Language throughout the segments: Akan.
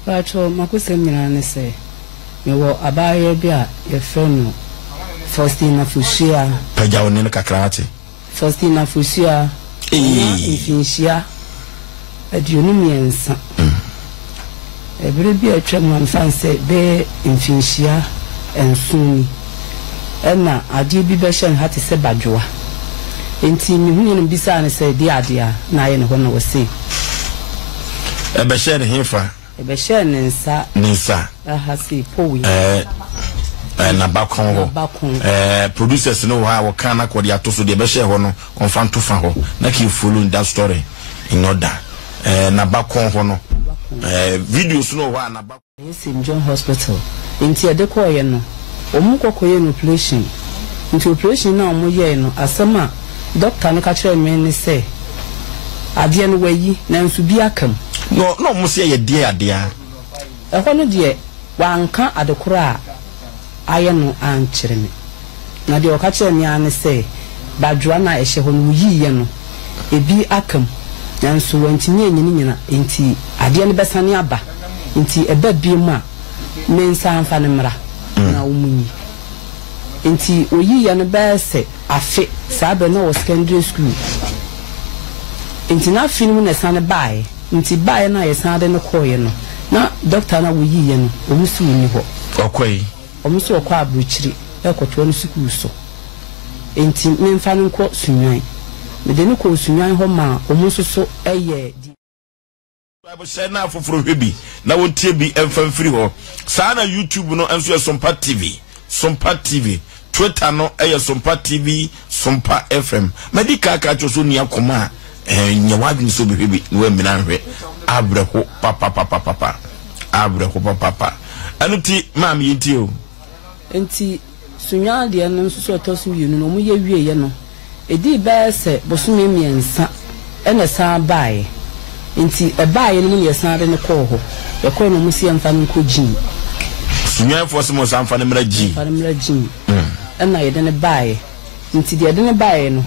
Pacho makuse nyina say me wo abaye bia ye freno Faustina Fushia paja woni kakrate Faustina Fushia infinshia aduonu miensa ebere bia twam amfan say be infinshia ensuni ena ade bi be hyen hate se badwoa enti mi hu no bisa ne say de ade na ye ne ho no wo say ebe hyen hefa ebe hyen nsa aha si powi na bakon ho producers no ha wo kana ko dia to so de be hye ho no konfa to fa ho na ki follow that story in order na bakon ho no videos no ho na bakon yes in John Hospital enti e de ko ye no omu kokoye no operation nti operation na omu ye no asema doctor no ka kire me ni say ade no wayi na nsu bi akam no mo se ye de ade a ho no de wanka adekora aye no ankyere me na de o ka kire me an say badwa na ehye ho no yiye no ebi akam na nsu wantini nyina enti ade no besane aba enti eba bi mu a mensa amfa ne mra na umunyi enti oyi ya no bese afe sabe no was secondary school enti na finu na sane bae enti bae na ye sane no koye no na doctor na woyi ye no omusu ni ho okwai omusu okwa abruchiri ekotwo no school so enti memfa no nko sunwan me de no ko sunwan ho ma omusu so eye Bible say na foforo hwebi na wontie bi emfa mfiri ho saa na YouTube no enso SOMPA TV Twitter no SOMPA TV SOMPA FM medical ka choso ni akoma nyawadni so bi hwebi we mina hwe abreho papa abreho papa anuti mam yinti o enti sunya de no so tosu yinu no mu ye wie ye no edi ba se bosumi miensa ena saa bae nti ebaye no mu yesare ne ko ho ye ko no musi amfa nko jin sunya force mo samfa ne mra jin na ye de ne baye nti de ne baye no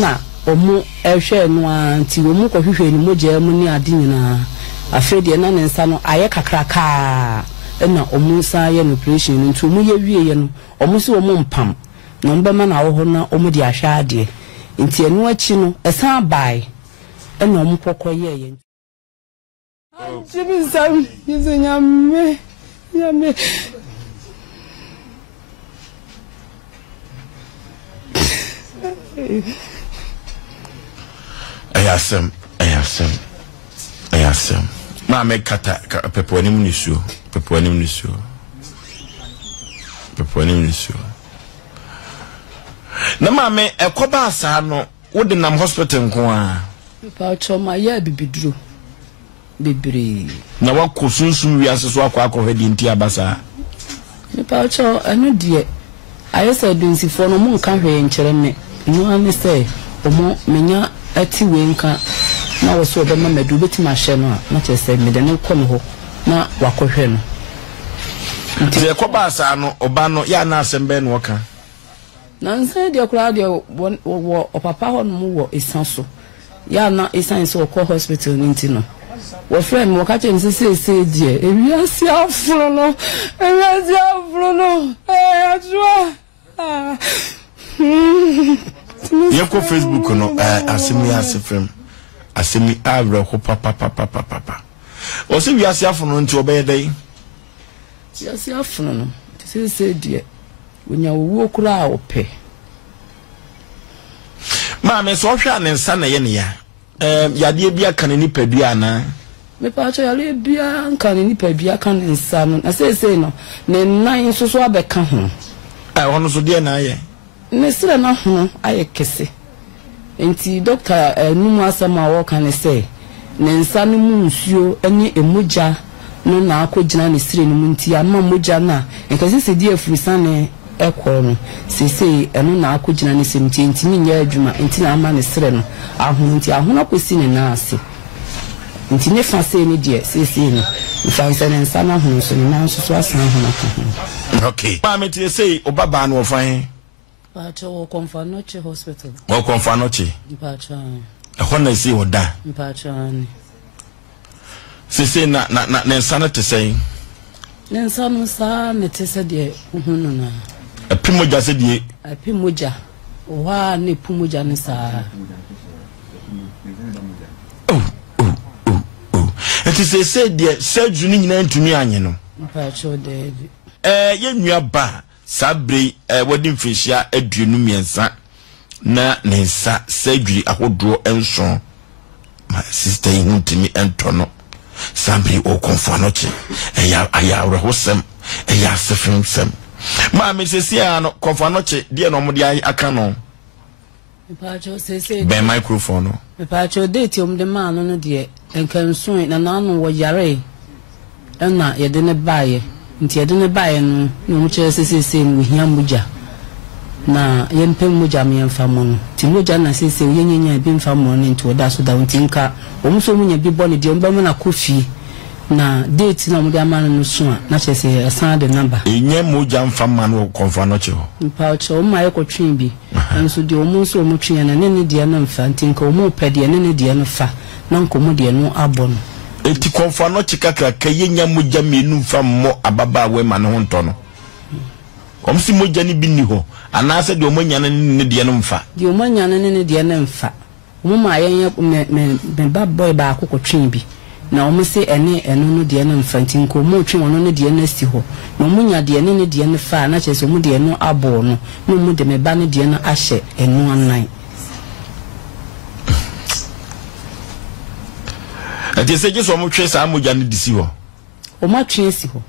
na omu ehwe no anti omu ko hwehwe ni moja mu ni ade nyina afede na ne nsa no aye kakraka na omu sa ye no operation nti omu ye wie ye no omu si omu mpam no mbema na wo ho na omu de ahwa ade nti enu achi no esan baye ena omu kokko ye ye Jibi sam yizo nyame ayasem ma me kata pepo anim nisuo na ma me ekoba asa no wode nam hospital nko a pa choma ya bibiduro bebre na wakosunsun wiase so akwa nti abasa me pa cho anu de ayesa dunsifo no mu nka hwe nkyere me no ane say omo menya ati wenka na wo so obema madu beti ma hye no a na chese me de ne kom ho na wakohwe no nti ekoba asa no oba no ya na asembe no oka na nse de kura de wo opapa ho no mu wo esanso ya na esanso wo ko hospital nti no wo friend mo ka che nse die ewiase afro no ajua yeko Facebook no asemi avre ko papa o se wiase afro no nti obeye dai wiase afro no se die wonya wo kura ope ma me so hwa ne nsa na ye ne ya yade bia kan ni padua na me pa cho yale bia kan ni padua kan nsa no na se no ne nan so so abeka ho hono so de na ye ne sire na ho aye kese enti doctor numu asama wo kan se ne nsa no mu nsuo ene emuja no na akogina ne sire no mu nti ama moja na nkase se die afurisa ne ekọ no sese eno na akogina ne semti enti ni nya adwuma enti na ama ne sire no ahun nti ahun akosi ne na ase enti ne fa se ne die sese no fa ne nsa na ahun so ne na nso so asan ahun akọ okay ma me tie say obaba no ofan Pacho wo Confanoche Hospital. Wo Confanoche. Pacho. Ehona si oda. Pacho. Sese na nensano te say. Nensano sa ne te se de uhunu na. Apimoja se de. Apimoja. Wa ne pumoja ne sa. It is a said dear surgery nyina ntumi anye no. Pa cho de. Ye nua ba sabre wedding fishia aduonu miensa na nensa surgery ahodro enso. My sister ntumi ento no. Sabre o konfo anoche. Aya rehosem, aya sefensem. Ma me sesia no konfo anoche de no mo de aka no. Pa cho se be microphone no. Pa cho date om de ma no de enkansun na nanu wo yare na ye de ne baye nti ye de ne baye no no che sese no hia muja na ye mpem muja me mfa mo no ti muja na sese ye nyenya bi mfa mo no nti oda so da nti nka omso munya bi bɔ ne de omba mu na kofi na date na mo de ama no so a na che se asan de number enye muja mfa man wo konfa no che ho mpa che o ma ye ko twin bi enso de omu so omu twin na ne de na mfa nti nka omu pɛ de ne de no fa na nkomo de no abon eti konfa no chikakra kayenya muja menu mfa mo ababa we ma ne ho nto no omsi muja ni bi ni ho anase de omanya ne de no mfa de omanya ne de no mfa omu ma ye me bad boy ba akoko twin bi na omu se ene no de no mfa nti nkomo twin ono ne de no si ho na omunya de ne de no fa na chese omu de no abon no na omu de me ba ne de no ahye eno anan. Ati se je so mo twe sa moja ne disi ho. O ma twe si ho.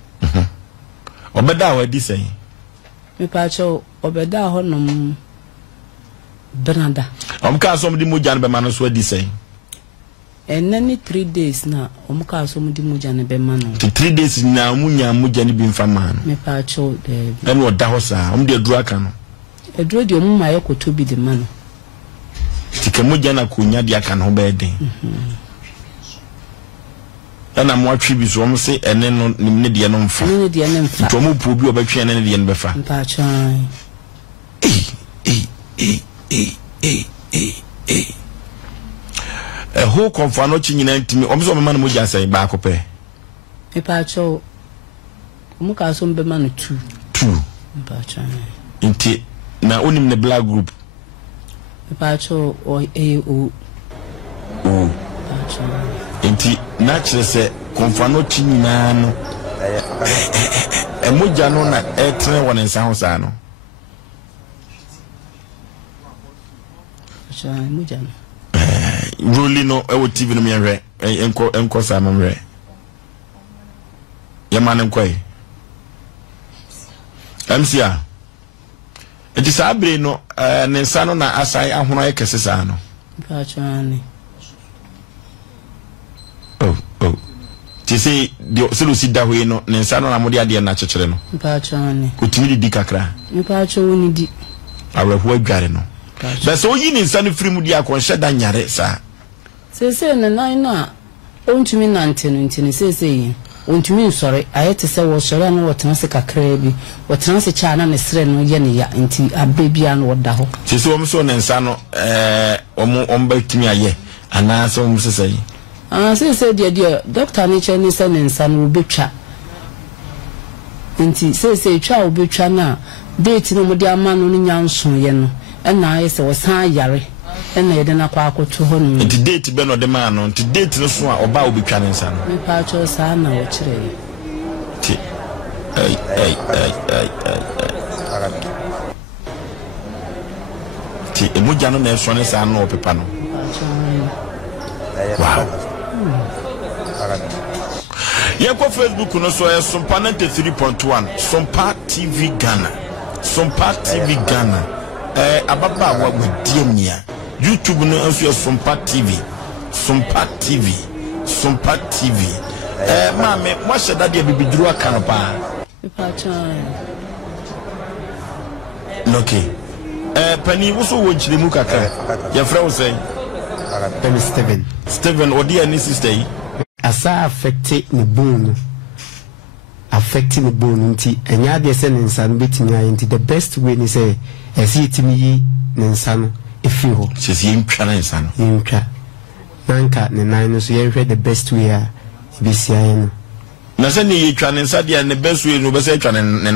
Obeda wa di sen. Me pa cho obeda ho nom Bernada. Ka so mo di moja ne be ma no so di sen. Enani 3 days na ka so mo di moja ne be ma no. 3 days na munya moja ne bi mfa ma no. Me pa cho de. Eno oda ho sa, de aduru aka no. Eduro de omu ma ye ko to bi de ma no. Tike moja na ko nya de aka no be den. Ana mo atwi bi so mo se ene no ne de no mfa ne de no mfa to mo pu bi obetwe ene ne de no befa mpa chan ho konfa no chi nyina ntimi o so mema no mo jase ba akopɛ mpa cho mo ka so mbe ma no 2 mpa chan nti na onim ne black group mpa cho o mpa chan nti na kire se konfa no chi nyina no moja no na etre won nsa ho sa no moja no roli no e wo TV no me hwe enko sa ma mre ya man nkoi MCA eti sa abre no ne nsa no na asai ahono e kese sa no pa chani oh tisi dio selu sida hoye no ne nsa no na mode ade na chechere no pa chani ko timi di kakra pa cho woni di aweho adware no ba so yi ne nsa no firi mu di akon da nyare sa sese ne nan na ontumi nante no ntini sese yi ontumi nsore ayete se wo sore no wotena se kakra bi wotena se cha na ne sre no ye ne ya nti abebia no woda ho sese wo so ne nsa no omba timi aye ana so wo sese yi sese de doctor ni che ni se ne nsa no obetwa nti sese twa obetwa na date no mo de ama no nya nson ye no na ayese wo san yare na ye de na kwa akoto ho no nti date be no de ma no nti date no so a oba obetwa ne nsa no me pa cho sa na wo kire ti ti emoja no na eso ne sa no opepa no wow Yako Facebook no so SOMPA 93.1 SOMPA TV Ghana SOMPA TV Ghana ababa wa gudie YouTube no nso SOMPA TV SOMPA TV SOMPA TV mame mo sheda de bibiduru aka no pa okay pani wo so wo nchire mu kakra ya fra wo say Steven odi ani sister yi asa affecting the bone nti enya de se nsa no betimi ayi nti the best way ni say esi etimi yi nsa no efi ho sisi ntwa nsa no ntwa nanka ne nan no so ye hwe the best way a bisiae no na se ne yitwa ne nsa de ne besu no be se yitwa ne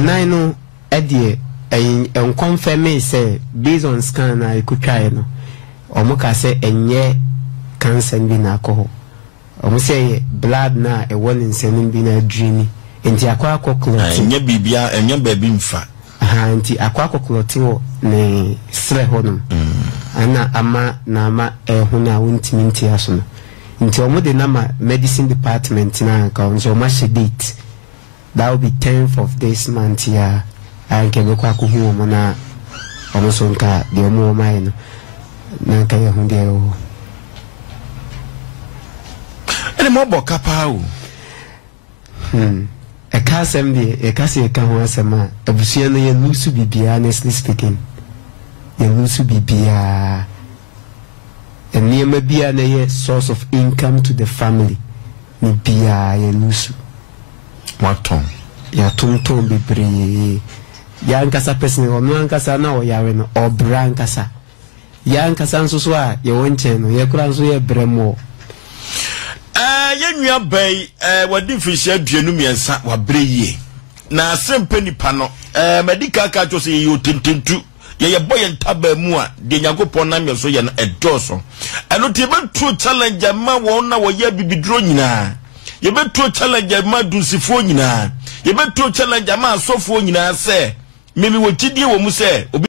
nan no edie en confirm say based on scan na ikutwae no omo ka say enye cancer bi na akọ omo say blood na e won nsenim bi na dreamy enti akwa clot enye bibia enye ba bi mfa enti akwa clot wo ne sre honom ana ama na ama hu na wontimi nti aso no nti omo de na ma medicine department na ka onso ma date that will be 10th of this month ya anke go kwa ku hu mo na omo so nka de omo mai no na ka ye hu de o ene mo boka pa o e ka sem de e ka se ka ho asema abusua no ye lusu bibia honestly speaking ye lusu bibia eniema bia na ye source of income to the family ni bia ye lusu waton ya tonton bebre ya nkasa person ono nkasa na o yawe no obra nkasa ya nkasa nso so a ye wonche no ye kura nso ye bremo ye nua bai wadi fishi aduanu miensa wabre yie na asempe nipa no medical ka cho se ye tententu ye boy ntaba mu a de Nyankopon na me so ye no edoso eno te betu challenge ma won na wo ye bibidro nyina ye betu challenge ma dusifo nyina ye betu challenge ma asofo nyina se mimi wo tidie wo mu se